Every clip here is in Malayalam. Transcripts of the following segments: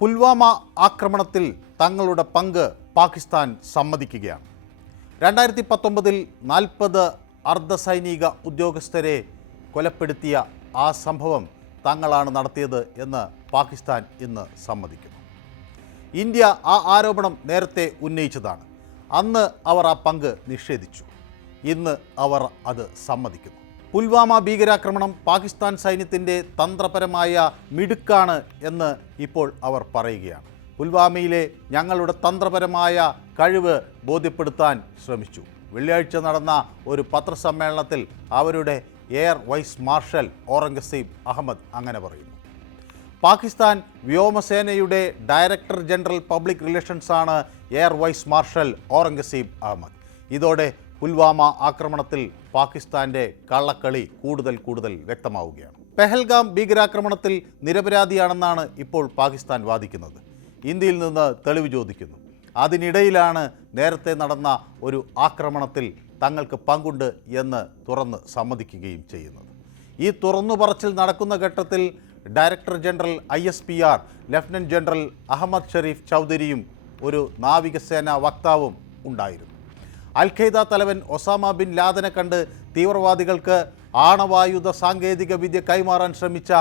പുൽവാമ ആക്രമണത്തിൽ തങ്ങളുടെ പങ്ക് പാകിസ്ഥാൻ സമ്മതിക്കുകയാണ്. 2019 40 അർദ്ധസൈനിക ഉദ്യോഗസ്ഥരെ കൊലപ്പെടുത്തിയ ആ സംഭവം തങ്ങളാണ് നടത്തിയത് എന്ന് പാകിസ്ഥാൻ ഇന്ന് സമ്മതിക്കുന്നു. ഇന്ത്യ ആ ആരോപണം നേരത്തെ ഉന്നയിച്ചതാണ്. അന്ന് അവർ ആ പങ്ക് നിഷേധിച്ചു. ഇന്ന് അവർ അത് സമ്മതിക്കുന്നു. പുൽവാമ ഭീകരാക്രമണം പാകിസ്ഥാൻ സൈന്യത്തിൻ്റെ തന്ത്രപരമായ മിടുക്കാണ് എന്ന് ഇപ്പോൾ അവർ പറയുകയാണ്. പുൽവാമയിലെ ഞങ്ങളുടെ തന്ത്രപരമായ കഴിവ് ബോധ്യപ്പെടുത്താൻ ശ്രമിച്ചു. വെള്ളിയാഴ്ച നടന്ന ഒരു പത്രസമ്മേളനത്തിൽ അവരുടെ air vice marshal Aurangzeb Ahmed അങ്ങനെ പറയുന്നു. പാകിസ്ഥാൻ വ്യോമസേനയുടെ ഡയറക്ടർ ജനറൽ പബ്ലിക് റിലേഷൻസാണ് air vice marshal Aurangzeb Ahmed. ഇതോടെ പുൽവാമ ആക്രമണത്തിൽ പാകിസ്ഥാൻ്റെ കള്ളക്കളി കൂടുതൽ വ്യക്തമാവുകയാണ്. പെഹൽഗാം ഭീകരാക്രമണത്തിൽ നിരപരാധിയാണെന്നാണ് ഇപ്പോൾ പാകിസ്ഥാൻ വാദിക്കുന്നത്. ഇന്ത്യയിൽ നിന്ന് തെളിവ് ചോദിക്കുന്നു. അതിനിടയിലാണ് നേരത്തെ നടന്ന ഒരു ആക്രമണത്തിൽ തങ്ങൾക്ക് പങ്കുണ്ട് എന്ന് തുറന്ന് സമ്മതിക്കുകയും ചെയ്യുന്നത്. ഈ തുറന്നു പറച്ചിൽ നടക്കുന്ന ഘട്ടത്തിൽ director general ISPR lieutenant general Ahmed Sharif ചൗധരിയും ഒരു നാവികസേന വക്താവും ഉണ്ടായിരുന്നു. അൽ-ഖയ്ദ തലവൻ ഒസാമ ബിൻ ലാദനെ കണ്ട് തീവ്രവാദികൾക്ക് ആണവായുധ സാങ്കേതിക വിദ്യ കൈമാറാൻ ശ്രമിച്ച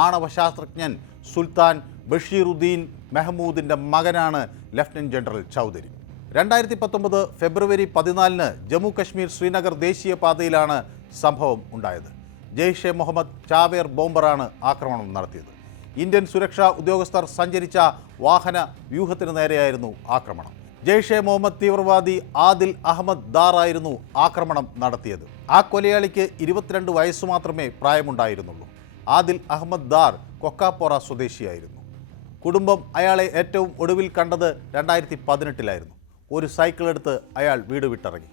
ആണവശാസ്ത്രജ്ഞൻ സുൽത്താൻ ബഷീറുദ്ദീൻ മെഹ്മൂദിൻ്റെ മകനാണ് ലഫ്റ്റനന്റ് ജനറൽ ചൗധരി. 2019 ഫെബ്രുവരി 14 ജമ്മു കശ്മീർ ശ്രീനഗർ ദേശീയപാതയിലാണ് സംഭവം ഉണ്ടായത്. ജെയ്ഷെ മുഹമ്മദ് ചാവേർ ബോംബറാണ് ആക്രമണം നടത്തിയത്. ഇന്ത്യൻ സുരക്ഷാ ഉദ്യോഗസ്ഥർ സഞ്ചരിച്ച വാഹന വ്യൂഹത്തിന് നേരെയായിരുന്നു ആക്രമണം. ജെയ്ഷെ മുഹമ്മദ് തീവ്രവാദി ആദിൽ അഹമ്മദ് ദാർ ആയിരുന്നു ആക്രമണം നടത്തിയത്. ആ കൊലയാളിക്ക് 22 വയസ്സ് മാത്രമേ പ്രായമുണ്ടായിരുന്നുള്ളൂ. ആദിൽ അഹമ്മദ് ദാർ കൊക്കാപ്പോറ സ്വദേശിയായിരുന്നു. കുടുംബം അയാളെ ഏറ്റവും ഒടുവിൽ കണ്ടത് 2018 ഒരു സൈക്കിൾ എടുത്ത് അയാൾ വീട് വിട്ടിറങ്ങി.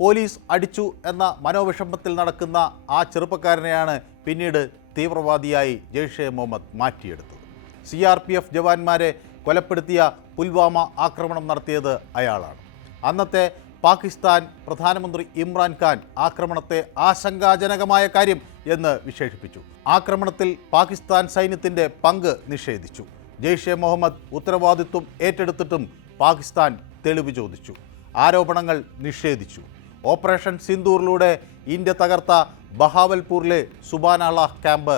പോലീസ് അടിച്ചു എന്ന മനോവിഷമത്തിൽ നടക്കുന്ന ആ ചെറുപ്പക്കാരനെയാണ് പിന്നീട് തീവ്രവാദിയായി ജെയ്ഷെ മുഹമ്മദ് മാറ്റിയെടുത്തത്. CRPF ജവാന്മാരെ കൊലപ്പെടുത്തിയ പുൽവാമ ആക്രമണം നടത്തിയത് അയാളാണ്. അന്നത്തെ പാകിസ്ഥാൻ പ്രധാനമന്ത്രി ഇമ്രാൻഖാൻ ആക്രമണത്തെ ആശങ്കാജനകമായ കാര്യം എന്ന് വിശേഷിപ്പിച്ചു. ആക്രമണത്തിൽ പാകിസ്ഥാൻ സൈന്യത്തിൻ്റെ പങ്ക് നിഷേധിച്ചു. ജെയ്ഷെ മുഹമ്മദ് ഉത്തരവാദിത്വം ഏറ്റെടുത്തിട്ടും പാകിസ്ഥാൻ തെളിവ് ചോദിച്ചു. ആരോപണങ്ങൾ നിഷേധിച്ചു. ഓപ്പറേഷൻ സിന്ദൂറിലൂടെ ഇന്ത്യ തകർത്ത ബഹാവൽപൂരിലെ സുബാനാളാഹ് ക്യാമ്പ്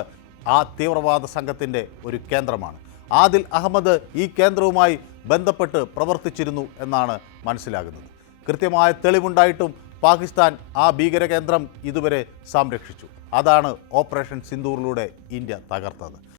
ആ തീവ്രവാദ സംഘത്തിൻ്റെ ഒരു കേന്ദ്രമാണ്. ആദിൽ അഹമ്മദ് ഈ കേന്ദ്രവുമായി ബന്ധപ്പെട്ട് പ്രവർത്തിച്ചിരുന്നു എന്നാണ് മനസ്സിലാകുന്നത്. കൃത്യമായ തെളിവുണ്ടായിട്ടും പാകിസ്ഥാൻ ആ ഭീകര കേന്ദ്രം ഇതുവരെ സംരക്ഷിച്ചു. അതാണ് ഓപ്പറേഷൻ സിന്ദൂറിലൂടെ ഇന്ത്യ തകർത്തത്.